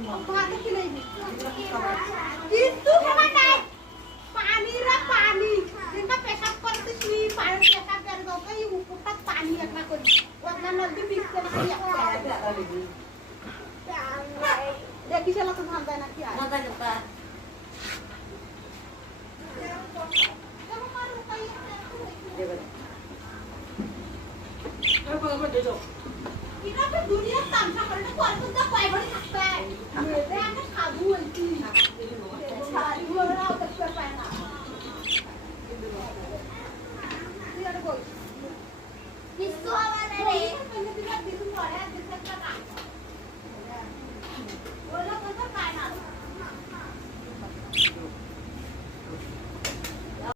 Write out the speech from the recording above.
ভাত খেলেই কিন্তু খাবার নাই পানি রা পানি जिनका पेशाब करते सी पानी पेशाब कर दो कहीं ऊपर पानी रखना कोई वरना नदी बीच से ना देखी चला तो भाग देना क्या मजा करता चलो मारो कहीं दे दो इना पे दुनिया तामसा करने को अलग का कोई बड़ी सकता है मेरे आके खाबू बोलती है